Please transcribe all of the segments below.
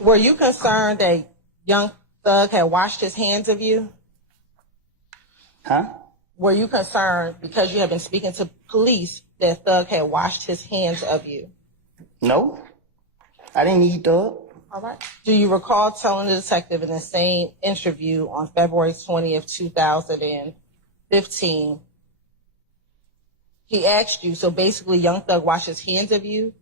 Were you concerned that young thug had washed his hands of you? Huh? Were you concerned because you have been speaking to police that thug had washed his hands of you? No, I didn't eat Thug. All right. Do you recall telling the detective in the same interview on February 20th, 2015, he asked you, so basically Young Thug washed his hands of you?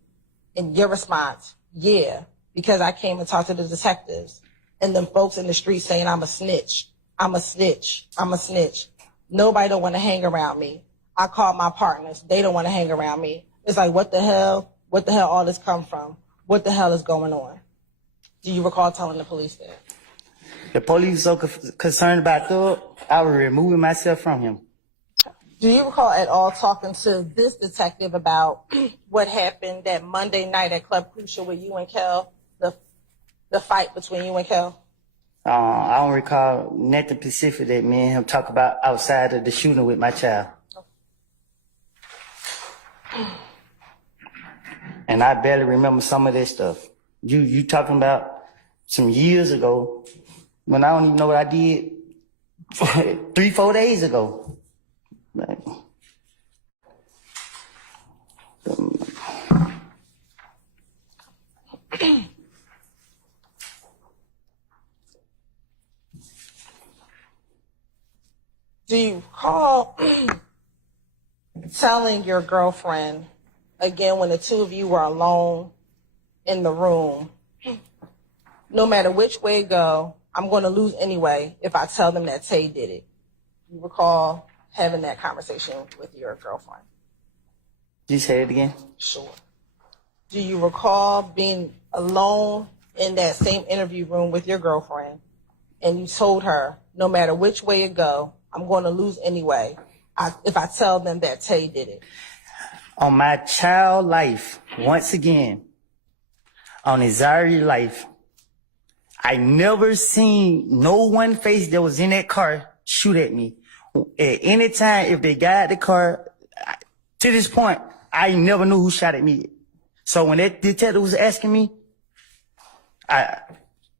And your response, yeah, because I came and talked to the detectives and them folks in the street saying I'm a snitch, I'm a snitch, I'm a snitch. Nobody don't want to hang around me. I called my partners. They don't want to hang around me. It's like, what the hell? What the hell all this come from? What the hell is going on? Do you recall telling the police that? The police so concerned about Thug, I was removing myself from him. Do you recall at all talking to this detective about what happened that Monday night at Club Crucial with you and Kel, the fight between you and Kel? I don't recall nothing specific that me and him talk about outside of the shooting with my child. And I barely remember some of that stuff. You talking about some years ago when I don't even know what I did 3-4 days ago. Like, do you recall telling your girlfriend, again, when the two of you were alone in the room, no matter which way it go, I'm going to lose anyway if I tell them that Tay did it? You recall having that conversation with your girlfriend? you say it again? Sure. Do you recall being alone in that same interview room with your girlfriend and you told her, no matter which way it go, I'm going to lose anyway if I tell them that Tay did it? On my child life, once again, on Izari life, I never seen no one face that was in that car shoot at me. At any time, if they got out the car, to this point, I never knew who shot at me. So when that detective was asking me, I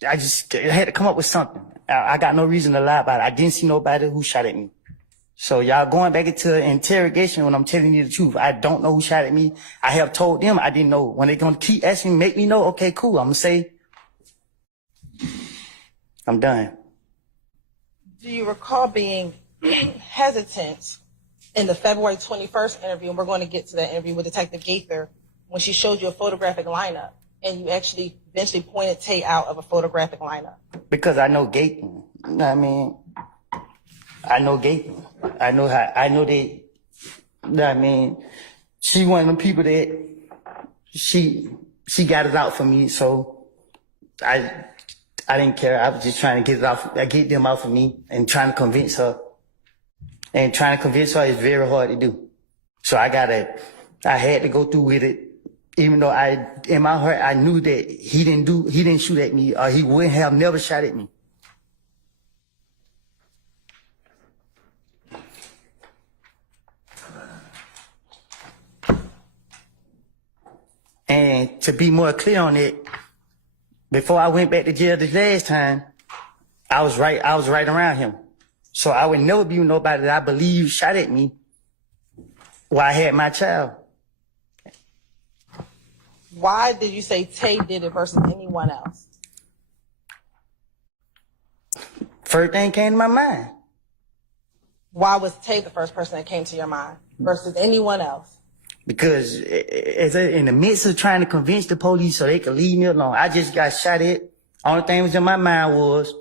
just had to come up with something. I got no reason to lie about it. I didn't see nobody who shot at me. So y'all going back into interrogation when I'm telling you the truth. I don't know who shot at me. I have told them I didn't know. When they're going to keep asking me, make me know, okay, cool. I'm going to say, I'm done. Do you recall being hesitant in the February 21st interview, and we're going to get to that interview with Detective Gaither, when she showed you a photographic lineup, and you actually eventually pointed Tay out of a photographic lineup? Because I know Gaten. I mean, I know Gaten. I know they, I mean, she one of them people that she got it out for me, so I didn't care. I was just trying to get them out for me and trying to convince her. And trying to convince her is very hard to do. So I had to go through with it, even though in my heart, I knew that he didn't shoot at me, or he wouldn't have never shot at me. And to be more clear on it, before I went back to jail the last time, I was right around him. So I would never be with nobody that I believe shot at me while I had my child. Why did you say Tay did it versus anyone else? First thing came to my mind. Why was Tay the first person that came to your mind versus anyone else? Because in the midst of trying to convince the police so they could leave me alone, I just got shot at. Only thing was in my mind was,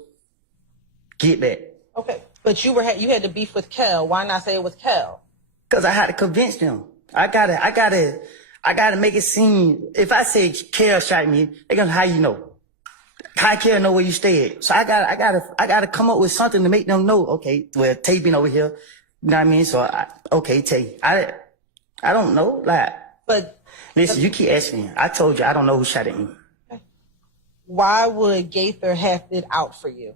get back. Okay, but you had to beef with Kel. Why not say it was Kel? Because I had to convince them. I gotta make it seem, if I say Kel shot me, they gonna, how you know? How Kel know where you stay at? So I gotta come up with something to make them know, okay, well, Tay been over here. You know what I mean? So, okay, Tay. I don't know, like, but listen, you keep asking me. I told you I don't know who shot at me. Why would Gaither have it out for you?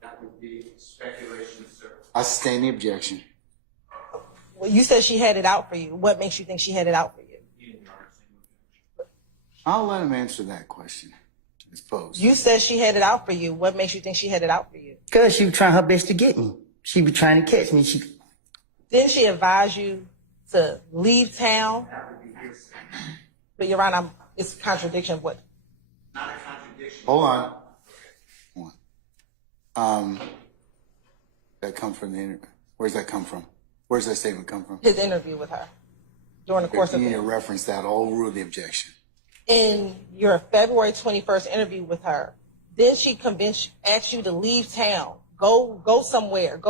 That would be speculation, sir. I sustain the objection. Well, you said she had it out for you. What makes you think she had it out for you? I'll let him answer that question. Ms. Post. You said she had it out for you. What makes you think she had it out for you? Because she was trying her best to get me. She be trying to catch me. Didn't she advise you to leave town? But Your Honor, it's a contradiction of what? Not a contradiction. Hold on. That come from the interview. Where's that come from? Where's that statement come from? His interview with her during the course You of need to reference that. I'll rule the objection. in your February 21st interview with her. Then she asked you to leave town, go somewhere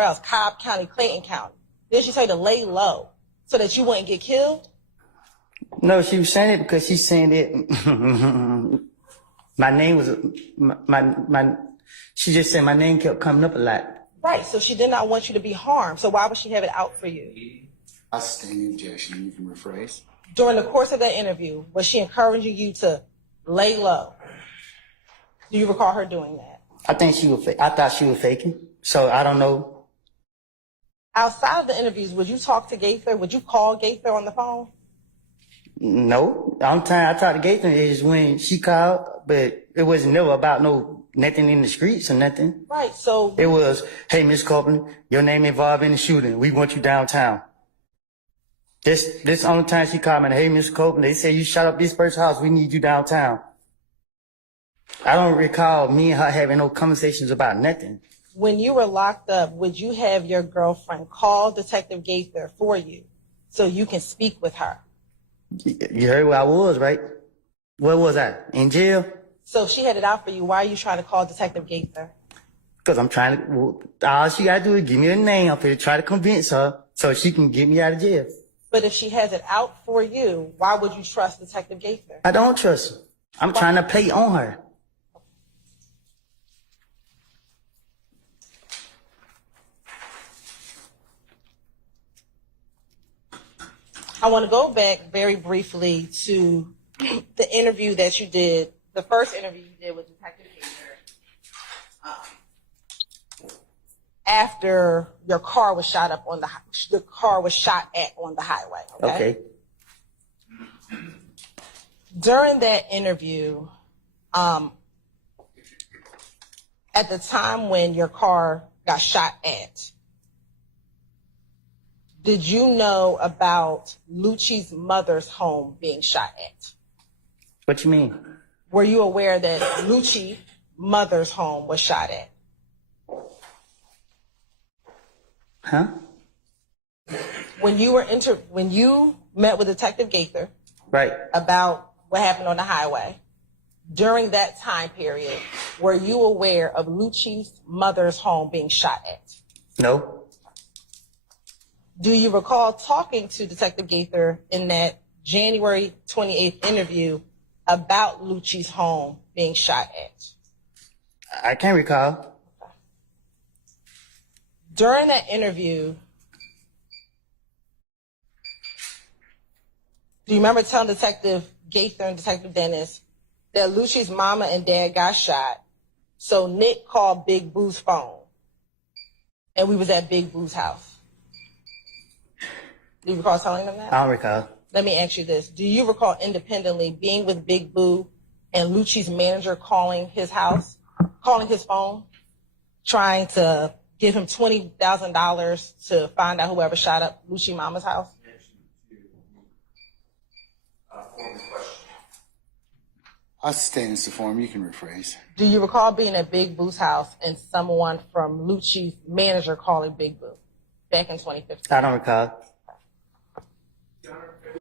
else, Cobb County, Clayton County. Then she said to lay low so that you wouldn't get killed. No, she was saying it because she's saying that my name was my. She just said my name kept coming up a lot. Right. So she did not want you to be harmed. So why would she have it out for you? I sustain the objection. You can rephrase. During the course of that interview, was she encouraging you to lay low? Do you recall her doing that? I think she was. I thought she was faking. So I don't know. Outside of the interviews, would you talk to Gaither? Would you call Gaither on the phone? No. The only time I talked to Gaither is when she called, but it wasn't never about nothing in the streets or nothing. Right. So It was, hey, Miss Copeland, your name involved in the shooting. We want you downtown. This the only time she called me, hey, Miss Copeland, they say you shot up this person's house. We need you downtown. I don't recall me and her having no conversations about nothing. when you were locked up, would you have your girlfriend call Detective Gaither for you so you can speak with her? You heard where I was, right? Where was I? In jail? So if she had it out for you, why are you trying to call Detective Gaither? Because I'm trying to, all she got to do is give me a name. I'm going to try to convince her so she can get me out of jail. But if she has it out for you, why would you trust Detective Gaither? I don't trust her. I'm trying to play on her. I want to go back very briefly to the interview that you did, the first interview you did with Detective Gaither, after your car was shot up on the car was shot at on the highway. Okay. During that interview, at the time when your car got shot at, did you know about Lucci's mother's home being shot at? What you mean? Were you aware that Lucci's mother's home was shot at? Huh? When you met with Detective Gaither Right. about what happened on the highway, during that time period, were you aware of Lucci's mother's home being shot at? No. Do you recall talking to Detective Gaither in that January 28th interview about Lucci's home being shot at? I can't recall. During that interview, do you remember telling Detective Gaither and Detective Dennis that Lucci's mama and dad got shot, so Nick called Big Boo's phone, and we was at Big Boo's house? Do you recall telling them that? I don't recall. Let me ask you this. Do you recall independently being with Big Boo and Lucci's manager calling his house, calling his phone, trying to give him $20,000 to find out whoever shot up Lucci Mama's house? I sustain this form. You can rephrase. Do you recall being at Big Boo's house and someone from Lucci's manager calling Big Boo back in 2015? I don't recall.